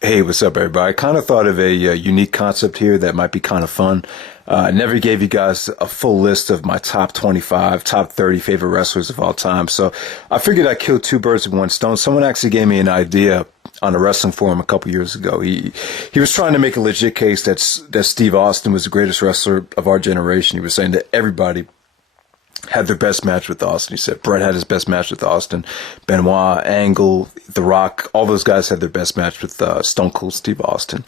Hey, what's up, everybody? I kind of thought of a unique concept here that might be kind of fun. I never gave you guys a full list of my top 25, top 30 favorite wrestlers of all time. So I figured I'd kill two birds with one stone. Someone actually gave me an idea on a wrestling forum a couple years ago. He was trying to make a legit case that Steve Austin was the greatest wrestler of our generation. He was saying that everybody had their best match with Austin. He said Bret had his best match with Austin. Benoit, Angle, The Rock, all those guys had their best match with Stone Cold Steve Austin.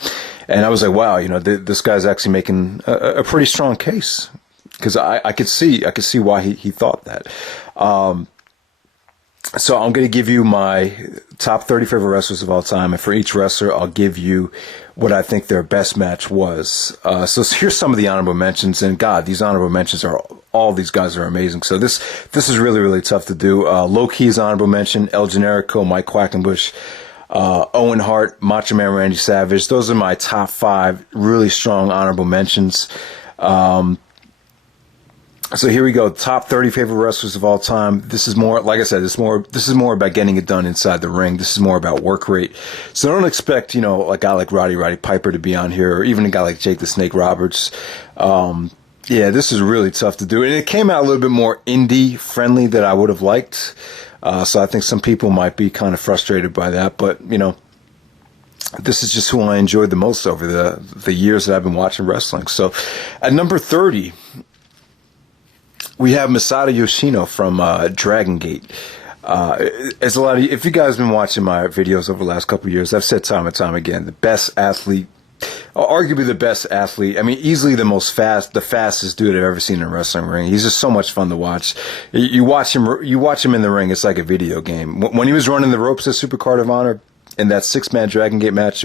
And I was like, wow, this guy's actually making a pretty strong case, because I could see why he thought that. So I'm going to give you my top 30 favorite wrestlers of all time, and for each wrestler, I'll give you what I think their best match was. So here's some of the honorable mentions, and God, these honorable mentions all these guys are amazing. So this is really, really tough to do. Low Key's honorable mention: El Generico, Mike Quackenbush, Owen, Hart, Macho Man Randy Savage. Those are my top 5 really strong honorable mentions. So here we go. Top 30 favorite wrestlers of all time. This is more, like I said, this is more about getting it done inside the ring. This is more about work rate. So don't expect, a guy like Roddy Piper to be on here, or even a guy like Jake the Snake Roberts. Yeah, this is really tough to do. And it came out a little bit more indie friendly than I would have liked. So I think some people might be kind of frustrated by that, but this is just who I enjoyed the most over the years that I've been watching wrestling. So at number 30, we have Masato Yoshino from Dragon Gate. As a lot of if you guys have been watching my videos over the last couple of years, I've said time and time again, the best athlete, arguably the best athlete. I mean, easily the fastest dude I've ever seen in a wrestling ring. He's just so much fun to watch. You watch him in the ring, it's like a video game. When he was running the ropes at Supercard of Honor in that 6-man Dragon Gate match,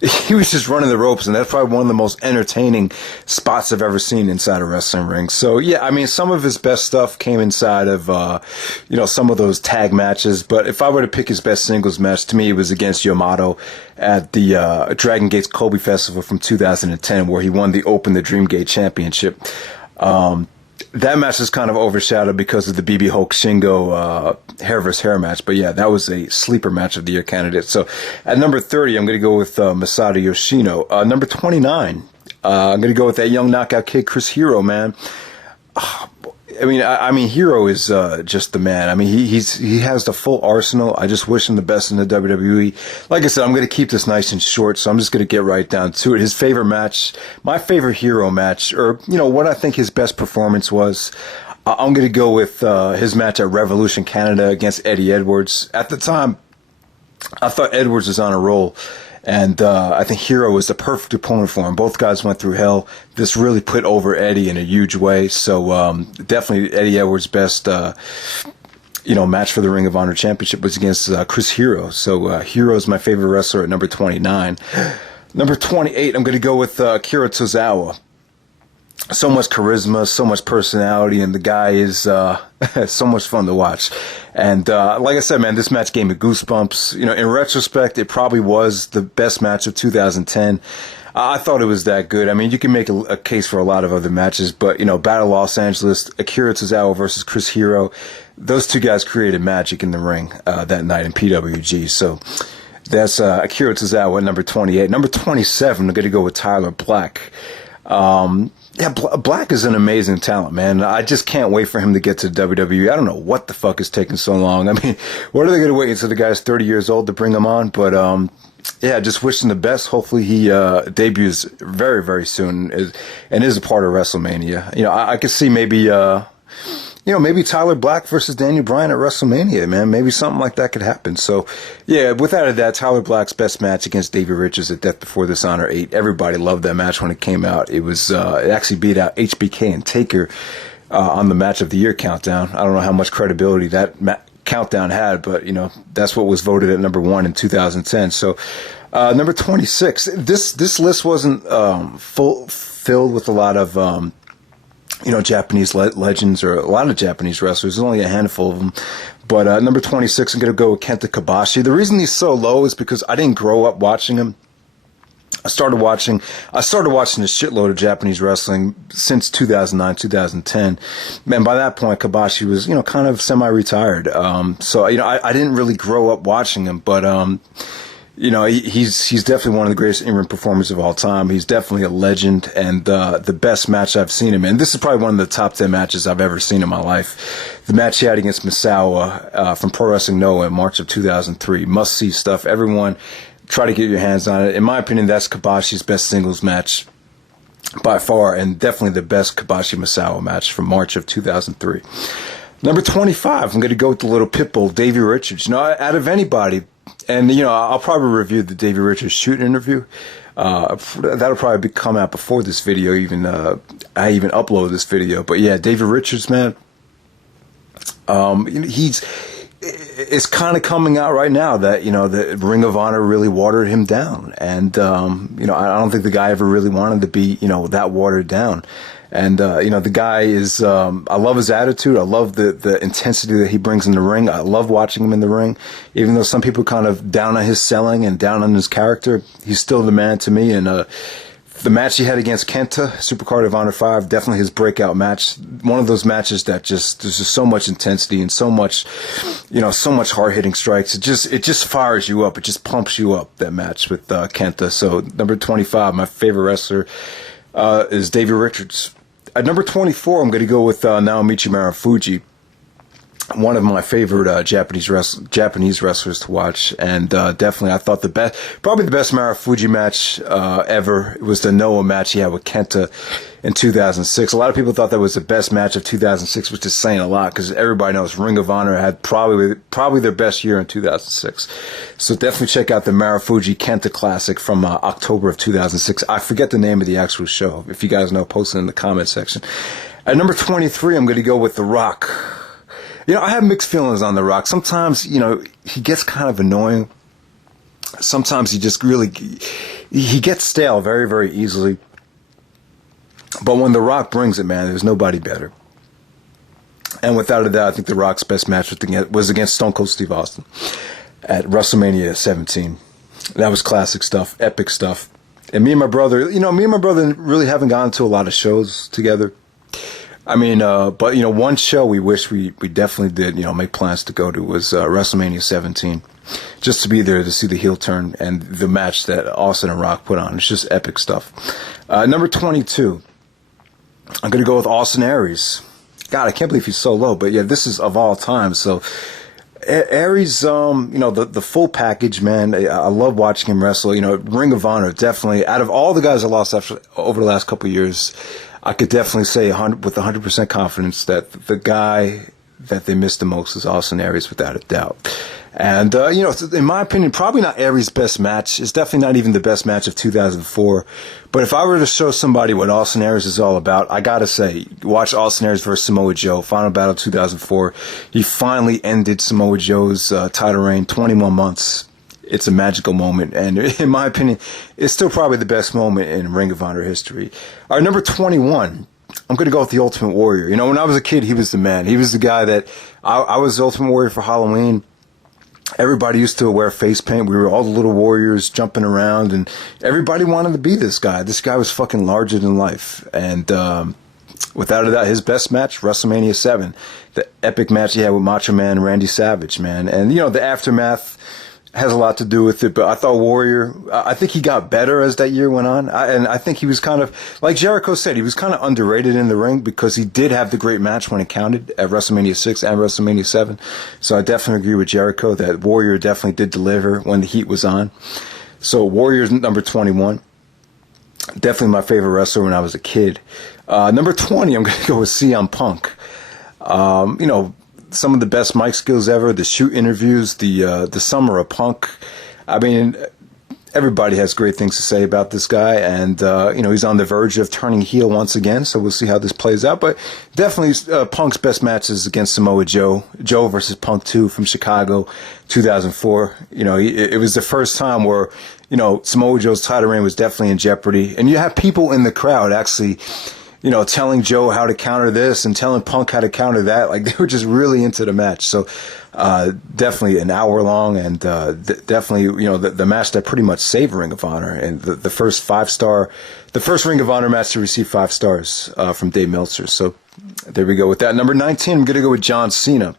he was just running the ropes, and that's probably one of the most entertaining spots I've ever seen inside a wrestling ring. So, yeah, I mean, some of his best stuff came inside of, some of those tag matches. But if I were to pick his best singles match, to me, it was against YAMATO at the Dragon Gate's Kobe Festival from 2010, where he won the Open the Dream Gate Championship. That match is kind of overshadowed because of the BB Hulk Shingo hair versus hair match. But yeah, that was a sleeper match of the year candidate. So at number 30, I'm going to go with Masato Yoshino. Number 29, I'm going to go with that young knockout kid, Chris Hero, man. I mean, Hero is just the man. I mean, he has the full arsenal. I just wish him the best in the WWE. Like I said, I'm going to keep this nice and short, so I'm just going to get right down to it. His favorite match, my favorite Hero match, or what I think his best performance was, I'm going to go with his match at Revolution Canada against Eddie Edwards. At the time, I thought Edwards was on a roll. And I think Hero was the perfect opponent for him. Both guys went through hell. This really put over Eddie in a huge way. So definitely Eddie Edwards' best, match for the Ring of Honor Championship was against Chris Hero. So Hero is my favorite wrestler at number 29. Number 28, I'm going to go with Akira Tozawa. So much charisma, so much personality, and the guy is so much fun to watch. And like I said, man, this match gave me goosebumps. In retrospect, it probably was the best match of 2010. I thought it was that good. I mean, you can make a case for a lot of other matches, but, Battle of Los Angeles, Akira Tozawa versus Chris Hero, those two guys created magic in the ring that night in PWG. So that's Akira Tozawa at number 28. Number 27, I'm going to go with Tyler Black. Yeah, Black is an amazing talent, man. I just can't wait for him to get to WWE. I don't know what the fuck is taking so long. I mean, what are they going to wait until the guy's 30 years old to bring him on? But, yeah, just wish him the best. Hopefully he debuts very, very soon and is a part of WrestleMania. I could see maybe maybe Tyler Black versus Daniel Bryan at WrestleMania, man. Maybe something like that could happen. So, yeah, without a doubt, Tyler Black's best match against Davey Richards at Death Before Dishonor 8. Everybody loved that match when it came out. It was it actually beat out HBK and Taker on the Match of the Year countdown. I don't know how much credibility that countdown had, but, that's what was voted at number 1 in 2010. So, number 26. This list wasn't filled with a lot of Japanese legends or a lot of Japanese wrestlers. There's only a handful of them. But number 26, I'm going to go with Kenta Kobashi. The reason he's so low is because I didn't grow up watching him. I started watching a shitload of Japanese wrestling since 2009, 2010. And by that point, Kobashi was, kind of semi-retired. So, I didn't really grow up watching him. But, you know, he's definitely one of the greatest in-ring performers of all time. He's definitely a legend, and the best match I've seen him in. This is probably one of the top 10 matches I've ever seen in my life. The match he had against Masato from Pro Wrestling Noah in March of 2003. Must-see stuff. Everyone, try to get your hands on it. In my opinion, that's Kibashi's best singles match by far, and definitely the best Kibashi Masato match from March of 2003. Number 25, I'm going to go with the little pitbull, Davey Richards. You know, out of anybody, and, you know, I'll probably review the Davey Richards shoot interview. That'll probably come out before this video, I even upload this video. But yeah, Davey Richards, man, it's kind of coming out right now that, you know, the Ring of Honor really watered him down. And, you know, I don't think the guy ever really wanted to be, you know, that watered down. And, you know, the guy is, I love his attitude. I love the intensity that he brings in the ring. I love watching him in the ring. Even though some people kind of down on his selling and down on his character, he's still the man to me. And, the match he had against Kenta, Supercard of Honor 5, definitely his breakout match. One of those matches that there's just so much intensity and so much, you know, so much hard-hitting strikes. It just fires you up. It just pumps you up, that match with Kenta. So, number 25, my favorite wrestler, is Davey Richards. At number 24, I'm going to go with Naomichi Marufuji, one of my favorite Japanese wrestlers to watch, and definitely I thought probably the best Marufuji match ever was the Noah match he had with Kenta in 2006. A lot of people thought that was the best match of 2006, which is saying a lot because everybody knows Ring of Honor had probably their best year in 2006. So definitely check out the Marufuji Kenta Classic from October of 2006. I forget the name of the actual show. If you guys know, post it in the comment section. At number 23, I'm going to go with The Rock. You know, I have mixed feelings on The Rock. Sometimes, you know, he gets kind of annoying. Sometimes he gets stale very, very easily. But when The Rock brings it, man, there's nobody better. And without a doubt, I think The Rock's best match was against Stone Cold Steve Austin at WrestleMania 17. That was classic stuff, epic stuff. And me and my brother really haven't gone to a lot of shows together. I mean, but, you know, one show we wish we definitely did, you know, make plans to go to was WrestleMania 17. Just to be there to see the heel turn and the match that Austin and Rock put on. It's just epic stuff. Number 22, I'm going to go with Austin Aries. God, I can't believe he's so low, but yeah, this is of all time. So Aries, you know, the full package, man. I love watching him wrestle. You know, Ring of Honor, definitely. Out of all the guys I lost over the last couple of years, I could definitely say with 100% confidence that the guy that they missed the most is Austin Aries, without a doubt. And, you know, in my opinion, probably not Aries' best match. It's definitely not even the best match of 2004. But if I were to show somebody what Austin Aries is all about, I gotta say, watch Austin Aries versus Samoa Joe, Final Battle 2004. He finally ended Samoa Joe's title reign, 21 months. It's a magical moment, and in my opinion, it's still probably the best moment in Ring of Honor history. All right, number 21, I'm going to go with the Ultimate Warrior. You know, when I was a kid, he was the man. He was the guy that I was the Ultimate Warrior for Halloween. Everybody used to wear face paint. We were all the little warriors jumping around, and everybody wanted to be this guy. This guy was fucking larger than life, and without a doubt, his best match, WrestleMania 7, the epic match he had with Macho Man and Randy Savage, man. And, you know, the aftermath has a lot to do with it, but I thought Warrior, I think he got better as that year went on, and I think he was kind of, like Jericho said, he was kind of underrated in the ring because he did have the great match when it counted at WrestleMania 6 and WrestleMania 7, so I definitely agree with Jericho that Warrior definitely did deliver when the heat was on. So Warrior's number 21, definitely my favorite wrestler when I was a kid. Number 20, I'm going to go with CM Punk. You know, some of the best mic skills ever, the shoot interviews, the Summer of Punk. I mean, everybody has great things to say about this guy, and you know, he's on the verge of turning heel once again, so we'll see how this plays out. But definitely Punk's best match is against Samoa Joe versus Punk 2 from Chicago, 2004. You know, it was the first time where, you know, Samoa Joe's title reign was definitely in jeopardy, and you have people in the crowd actually, you know, telling Joe how to counter this and telling Punk how to counter that. Like, they were just really into the match. So, definitely an hour long, and definitely, you know, the match that pretty much saved Ring of Honor, and the first Ring of Honor match to receive 5 stars from Dave Meltzer. So there we go with that. Number 19, I'm going to go with John Cena.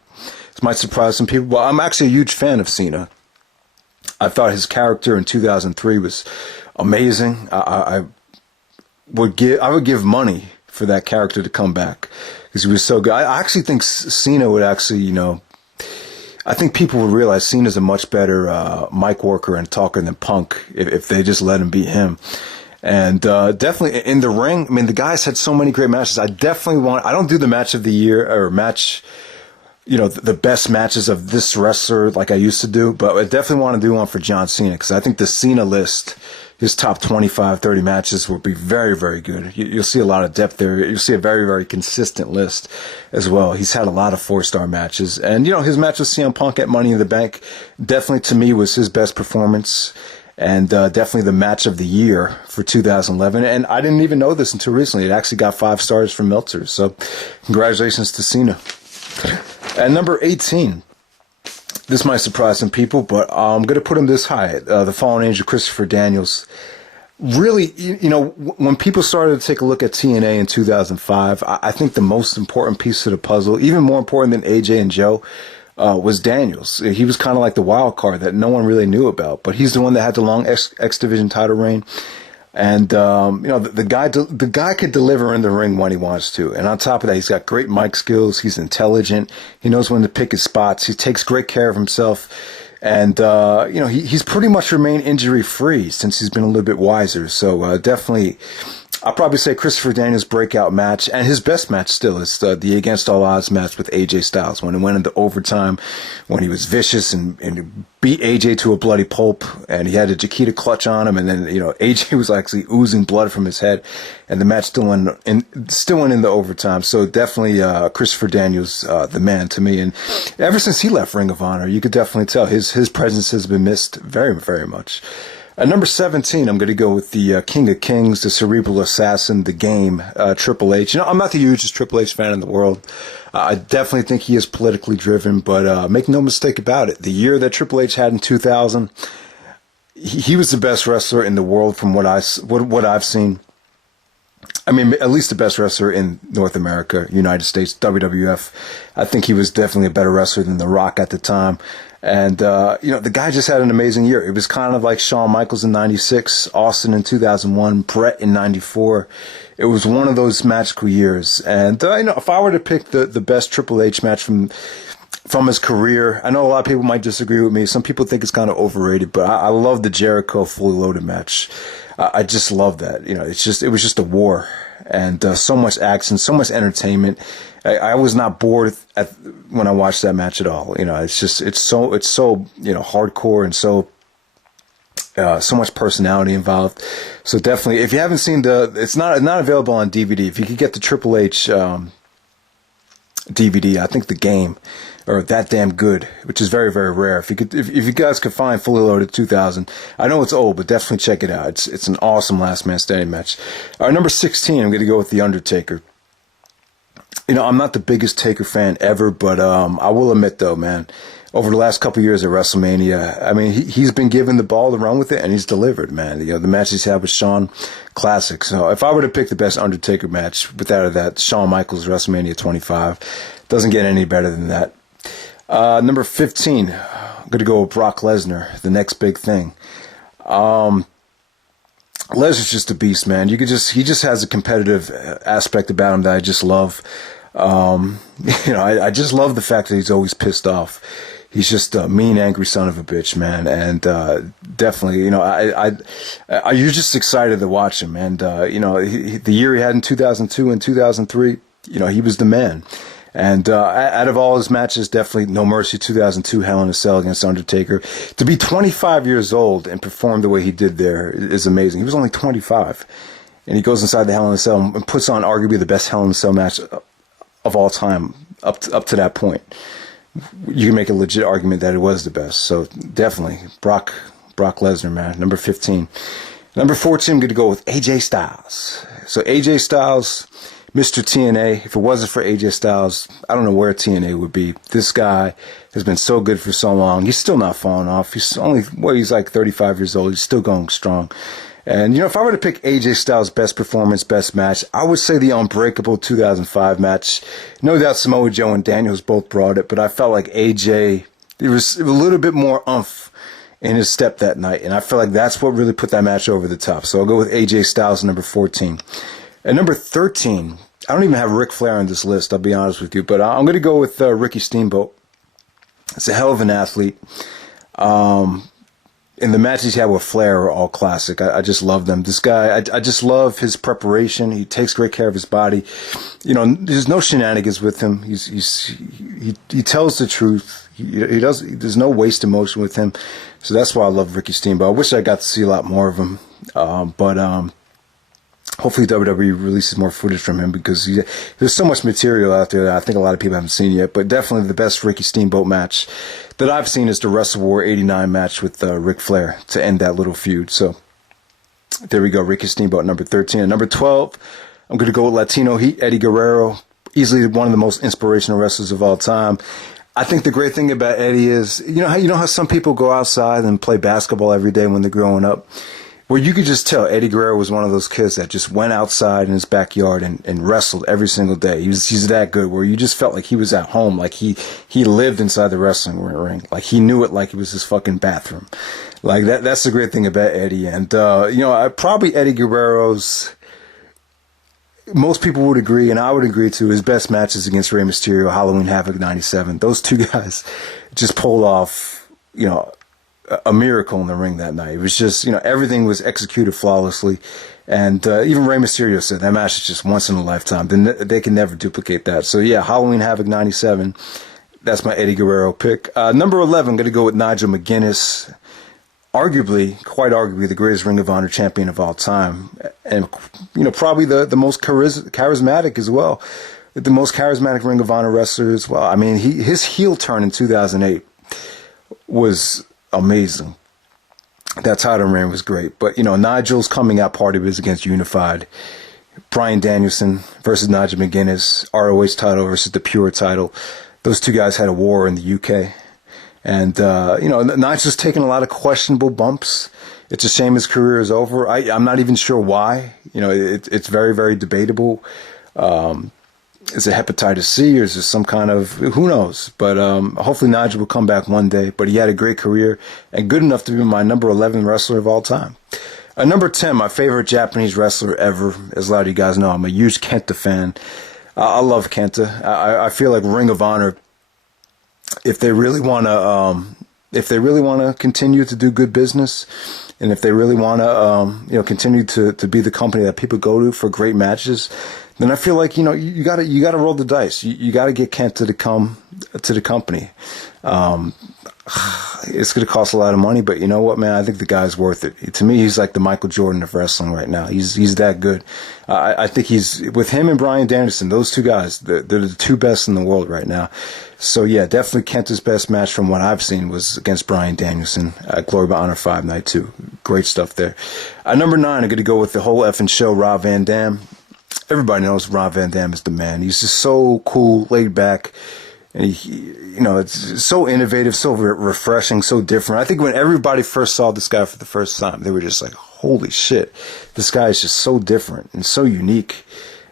This might surprise some people, but I'm actually a huge fan of Cena. I thought his character in 2003 was amazing. I would give money for that character to come back because he was so good. I actually think Cena would actually, I think people would realize Cena's a much better mic worker and talker than Punk if they just let him beat him. And definitely in the ring, I mean, the guy's had so many great matches. I don't do the match of the year or match, the best matches of this wrestler like I used to do, but I definitely want to do one for John Cena because I think the Cena list, his top 25, 30 matches will be very, very good. You'll see a lot of depth there. You'll see a very, very consistent list as well. He's had a lot of 4-star matches. And, his match with CM Punk at Money in the Bank definitely to me was his best performance. And definitely the match of the year for 2011. And I didn't even know this until recently. It actually got 5 stars from Meltzer. So congratulations to Cena. At number 18, this might surprise some people, but I'm going to put him this high. The Fallen Angel, Christopher Daniels. Really, when people started to take a look at TNA in 2005, I think the most important piece of the puzzle, even more important than AJ and Joe, was Daniels. He was kind of like the wild card that no one really knew about, but he's the one that had the long X Division title reign. And, the guy could deliver in the ring when he wants to. And on top of that, he's got great mic skills. He's intelligent. He knows when to pick his spots. He takes great care of himself. And, he's pretty much remained injury free since he's been a little bit wiser. So, definitely, I'll probably say Christopher Daniels' breakout match, and his best match still is the Against All Odds match with AJ Styles, when it went into overtime, when he was vicious and beat AJ to a bloody pulp, and he had a Chiquita clutch on him, and then, AJ was actually oozing blood from his head, and the match still went into overtime. So definitely Christopher Daniels, the man to me. And ever since he left Ring of Honor, you could definitely tell his presence has been missed very, very much. At number 17, I'm going to go with the King of Kings, the Cerebral Assassin, the Game, Triple H. I'm not the hugest Triple H fan in the world. I definitely think he is politically driven, but make no mistake about it. The year that Triple H had in 2000, he was the best wrestler in the world from what I've seen. I mean, at least the best wrestler in North America, United States, WWF. I think he was definitely a better wrestler than The Rock at the time. And, the guy just had an amazing year. It was kind of like Shawn Michaels in 96, Austin in 2001, Brett in 94. It was one of those magical years. And, if I were to pick the best Triple H match from his career, I know a lot of people might disagree with me. Some people think it's kind of overrated, but I love the Jericho Fully Loaded match. I just love that. It was just a war, and so much action, so much entertainment. I was not bored when I watched that match at all. It's so hardcore and so much personality involved. So definitely, if you haven't seen it's not available on DVD. If you could get the Triple H DVD, I think the Game, or That Damn Good, which is very, very rare. If you guys could find Fully Loaded 2000, I know it's old, but definitely check it out. It's an awesome Last Man Standing match. Number 16, I'm going to go with The Undertaker. I'm not the biggest Taker fan ever, but I will admit though, man, over the last couple of years at WrestleMania, I mean, he's been given the ball to run with it, and he's delivered, man. The match he's had with Shawn, classic. So if I were to pick the best Undertaker match, without a doubt, Shawn Michaels WrestleMania 25, doesn't get any better than that. Number 15, I'm going to go with Brock Lesnar, the next big thing. Lesnar's just a beast, man. He just has a competitive aspect about him that I just love. I just love the fact that he's always pissed off. He's just a mean, angry son of a bitch, man. And definitely, you're just excited to watch him. And the year he had in 2002 and 2003, he was the man. And out of all his matches, definitely No Mercy 2002, Hell in a Cell against Undertaker. To be 25 years old and perform the way he did there is amazing. He was only 25. And he goes inside the Hell in a Cell and puts on arguably the best Hell in a Cell match of all time up to that point. You can make a legit argument that it was the best. So definitely Brock Lesnar, man. Number 15. Number 14, I'm going to go with AJ Styles. So AJ Styles, Mr. TNA. If it wasn't for AJ Styles, I don't know where TNA would be. This guy has been so good for so long. He's still not falling off. He's like 35 years old. He's still going strong. And, if I were to pick AJ Styles' best performance, best match, I would say the Unbreakable 2005 match. No doubt Samoa Joe and Daniels both brought it, but I felt like AJ, there was a little bit more oomph in his step that night. And I feel like that's what really put that match over the top. So I'll go with AJ Styles, number 14. At number 13, I don't even have Ric Flair on this list, I'll be honest with you, but I'm going to go with Ricky Steamboat. It's a hell of an athlete. And the matches he had with Flair are all classic. I just love them. This guy, I just love his preparation. He takes great care of his body. You know, there's no shenanigans with him. He tells the truth. There's no waste emotion with him. So that's why I love Ricky Steamboat. I wish I got to see a lot more of him. But hopefully WWE releases more footage from him, because there's so much material out there that I think a lot of people haven't seen yet. But definitely the best Ricky Steamboat match that I've seen is the Wrestle War 89 match with Ric Flair to end that little feud. So there we go, Ricky Steamboat, number 13. At number 12, I'm going to go with Latino Heat, Eddie Guerrero, easily one of the most inspirational wrestlers of all time. I think the great thing about Eddie is, you know how some people go outside and play basketball every day when they're growing up? Well, you could just tell Eddie Guerrero was one of those kids that just went outside in his backyard and wrestled every single day. He's that good, where you just felt like he was at home, like he lived inside the wrestling ring, like he knew it like it was his fucking bathroom. Like that's the great thing about Eddie. And probably Eddie Guerrero's, most people would agree, and I would agree too, his best matches against Rey Mysterio, Halloween Havoc 97. Those two guys just pulled off, a miracle in the ring that night. It was just, everything was executed flawlessly. And even Rey Mysterio said that match is just once in a lifetime. They can never duplicate that. So yeah, Halloween Havoc 97. That's my Eddie Guerrero pick. Number 11, I'm going to go with Nigel McGuinness. Quite arguably, the greatest Ring of Honor champion of all time. And, probably the most charismatic as well. The most charismatic Ring of Honor wrestler as well. I mean, his heel turn in 2008 was amazing. That title reign was great. But, Nigel's coming out party was against Unified. Bryan Danielson versus Nigel McGuinness. ROH title versus the Pure title. Those two guys had a war in the UK. And, Nigel's taking a lot of questionable bumps. It's a shame his career is over. I'm not even sure why. It's very, very debatable. Is it hepatitis C, or is it some kind of, who knows? But hopefully Nigel will come back one day. But he had a great career and good enough to be my number 11 wrestler of all time. Number 10, my favorite Japanese wrestler ever. As a lot of you guys know, I'm a huge Kenta fan. I love Kenta. I feel like Ring of Honor, if they really want to continue to do good business, and if they really want to continue to be the company that people go to for great matches, then I feel like you gotta roll the dice. You gotta get Kent to the company. It's gonna cost a lot of money, but you know what, man? I think the guy's worth it. To me, he's like the Michael Jordan of wrestling right now. He's that good. I think he's, with him and Bryan Danielson, those two guys, they're the two best in the world right now. So yeah, definitely Kenta's best match from what I've seen was against Bryan Danielson at Glory by Honor 5 Night 2. Great stuff there. Number 9, I'm gonna go with the whole effing show, Rob Van Dam. Everybody knows Rob Van Dam is the man. He's just so cool, laid back, and it's so innovative, so refreshing, so different. I think when everybody first saw this guy for the first time, they were just like, holy shit, this guy is just so different and so unique.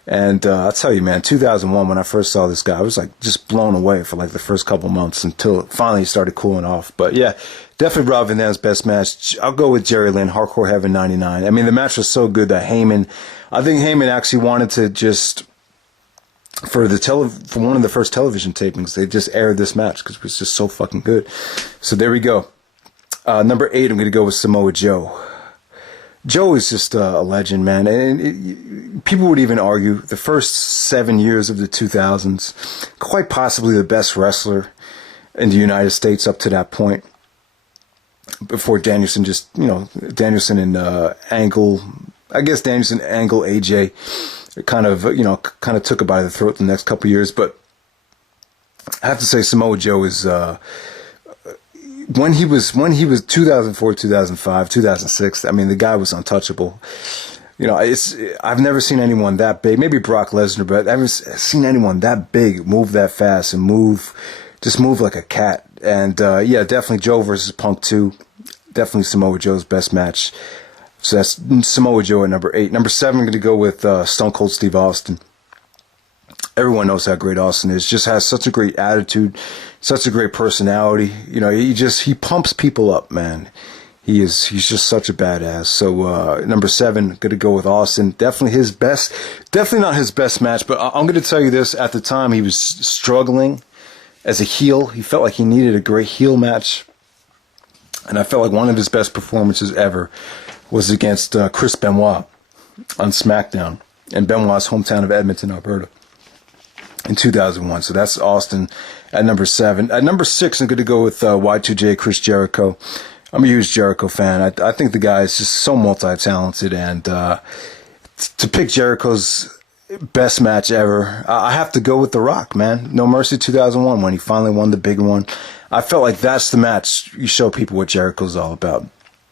And I'll tell you, man, 2001, when I first saw this guy, I was like just blown away for like the first couple months until finally he started cooling off. But yeah, definitely Rob Van Dam's best match. I'll go with Jerry Lynn, Hardcore Heaven 99. I mean, the match was so good that I think Heyman actually wanted to just, for one of the first television tapings, they just aired this match because it was just so fucking good. So there we go. Number 8, I'm going to go with Samoa Joe. Joe is just a legend, man. And people would even argue the first 7 years of the 2000s, quite possibly the best wrestler in the United States up to that point. Before Danielson Danielson and Angle, I guess Danielson, Angle, AJ kind of took it by the throat the next couple of years. But I have to say Samoa Joe is, when he was 2004, 2005, 2006, I mean, the guy was untouchable. I've never seen anyone that big, maybe Brock Lesnar, but I've never seen anyone that big move that fast and move like a cat. And yeah, definitely Joe versus Punk 2. Definitely Samoa Joe's best match. So that's Samoa Joe at number 8. Number 7, I'm going to go with Stone Cold Steve Austin. Everyone knows how great Austin is. Just has such a great attitude, such a great personality. You know, he pumps people up, man. He's just such a badass. So number 7, gonna go with Austin. Definitely not his best match, but I'm gonna tell you this: at the time, he was struggling as a heel. He felt like he needed a great heel match, and I felt like one of his best performances ever was against Chris Benoit on SmackDown in Benoit's hometown of Edmonton, Alberta, in 2001. So that's Austin at number 7. At number 6, I'm going to go with Y2J, Chris Jericho. I'm a huge Jericho fan. I think the guy is just so multi-talented, and to pick Jericho's best match ever, I have to go with The Rock, man. No Mercy 2001, when he finally won the big one. I felt like that's the match you show people what Jericho's all about.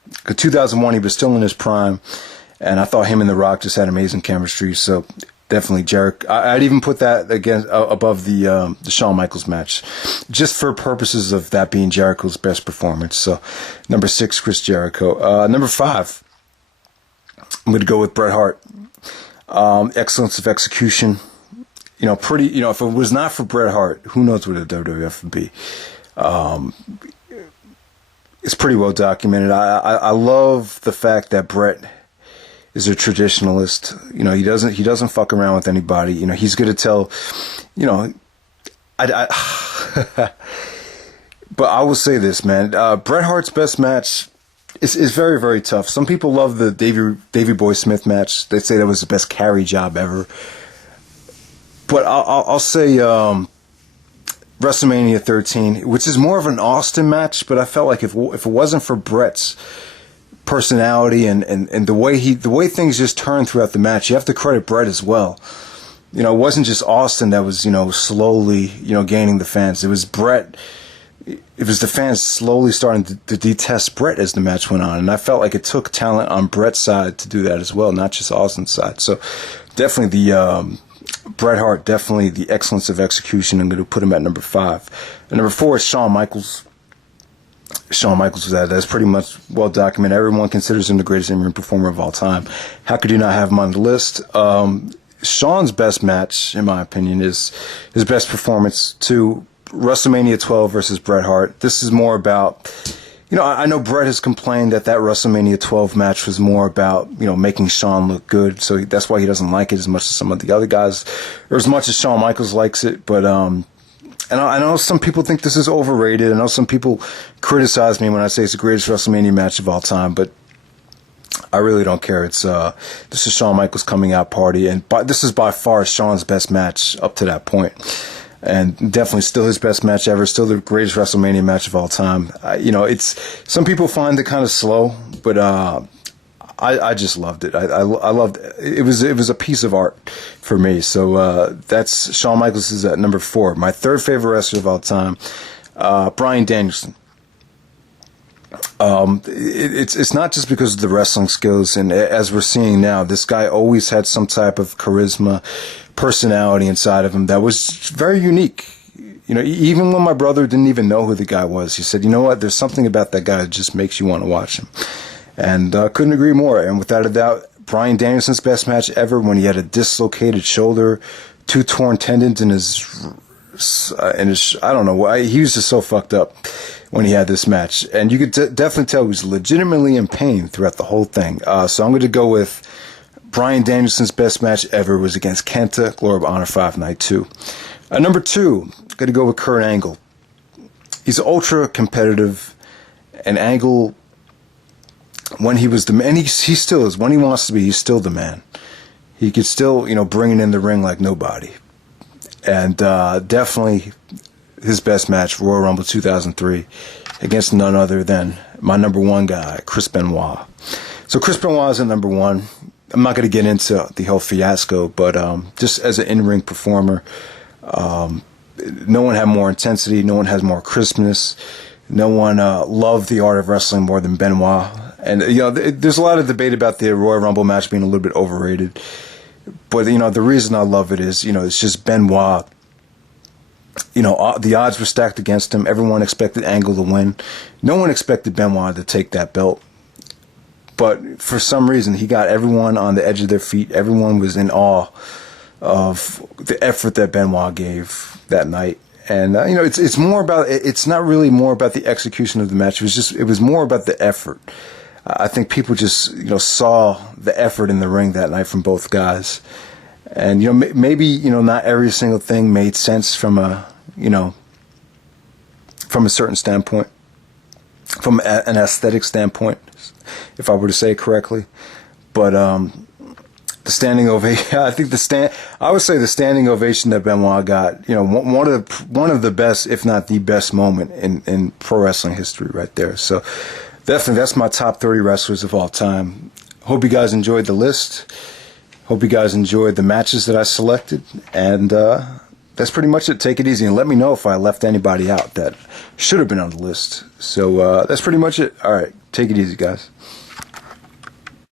Because 2001, he was still in his prime, and I thought him and The Rock just had amazing chemistry. So definitely Jericho. I'd even put that above the Shawn Michaels match, just for purposes of that being Jericho's best performance. So number 6, Chris Jericho. Number 5, I'm going to go with Bret Hart. Excellence of execution. You know, if it was not for Bret Hart, who knows what the WWF would be. It's pretty well documented. I love the fact that Bret is a traditionalist. You know, he doesn't fuck around with anybody. You know, he's going to tell, you know, but I will say this, man. Bret Hart's best match is very, very tough. Some people love the Davey Boy Smith match. They say that was the best carry job ever. But I'll say WrestleMania 13, which is more of an Austin match. But I felt like if it wasn't for Bret's personality and the way things just turned throughout the match, you have to credit Bret as well. You know, it wasn't just Austin that was, you know, slowly, you know, gaining the fans. It was Bret. It was the fans slowly starting to detest Bret as the match went on, and I felt like it took talent on Bret's side to do that as well, not just Austin's side. So definitely the Bret Hart, definitely the excellence of execution. I'm going to put him at number 5. And number 4 is Shawn Michaels. Shawn Michaels was that's pretty much well documented. Everyone considers him the greatest in-ring performer of all time. How could you not have him on the list? Shawn's best match, in my opinion, is his best performance to WrestleMania 12 versus Bret Hart. This is more about, you know, I know Bret has complained that WrestleMania 12 match was more about, you know, making Shawn look good. So that's why he doesn't like it as much as some of the other guys, or as much as Shawn Michaels likes it. But, and I know some people think this is overrated. I know some people criticize me when I say it's the greatest WrestleMania match of all time, but I really don't care. This is Shawn Michaels' coming out party, and this is by far Shawn's best match up to that point. And definitely still his best match ever, still the greatest WrestleMania match of all time. You know, some people find it kind of slow, but I just loved it. I loved it. It was a piece of art for me. So that's Shawn Michaels is at number 4. My third favorite wrestler of all time, Bryan Danielson. It's not just because of the wrestling skills, and as we're seeing now, this guy always had some type of charisma, personality inside of him that was very unique. You know, even when my brother didn't even know who the guy was, he said, you know what, there's something about that guy that just makes you want to watch him. And couldn't agree more. And without a doubt, Bryan Danielson's best match ever, when he had a dislocated shoulder, 2 torn tendons in his I don't know why, he was just so fucked up when he had this match. And you could definitely tell he was legitimately in pain throughout the whole thing. So I'm going to go with Bryan Danielson's best match ever was against Kenta, Glory of Honor 5 Night 2. Number 2, going to go with Kurt Angle. He's ultra competitive, and Angle, when he was the man, he still is. When he wants to be, he's still the man. He could still, you know, bring it in the ring like nobody. And definitely his best match, Royal Rumble 2003, against none other than my number 1 guy, Chris Benoit. So Chris Benoit is at number 1. I'm not going to get into the whole fiasco, but just as an in-ring performer, no one had more intensity, no one has more crispness, no one loved the art of wrestling more than Benoit. And, you know, there's a lot of debate about the Royal Rumble match being a little bit overrated. But, you know, the reason I love it is, you know, it's just Benoit. You know, the odds were stacked against him. Everyone expected Angle to win. No one expected Benoit to take that belt. But for some reason, he got everyone on the edge of their feet. Everyone was in awe of the effort that Benoit gave that night. And it's more about, it's not really more about the execution of the match. It was more about the effort. I think people just saw the effort in the ring that night from both guys. And maybe not every single thing made sense from a certain standpoint, from an aesthetic standpoint, if I were to say it correctly. But the standing ovation, I would say the standing ovation that Benoit got, one of the best, if not the best moment in pro wrestling history right there. So definitely that's my top 30 wrestlers of all time. Hope you guys enjoyed the list. Hope you guys enjoyed the matches that I selected. And that's pretty much it. Take it easy and let me know if I left anybody out that should have been on the list. So that's pretty much it. All right. Take it easy, guys.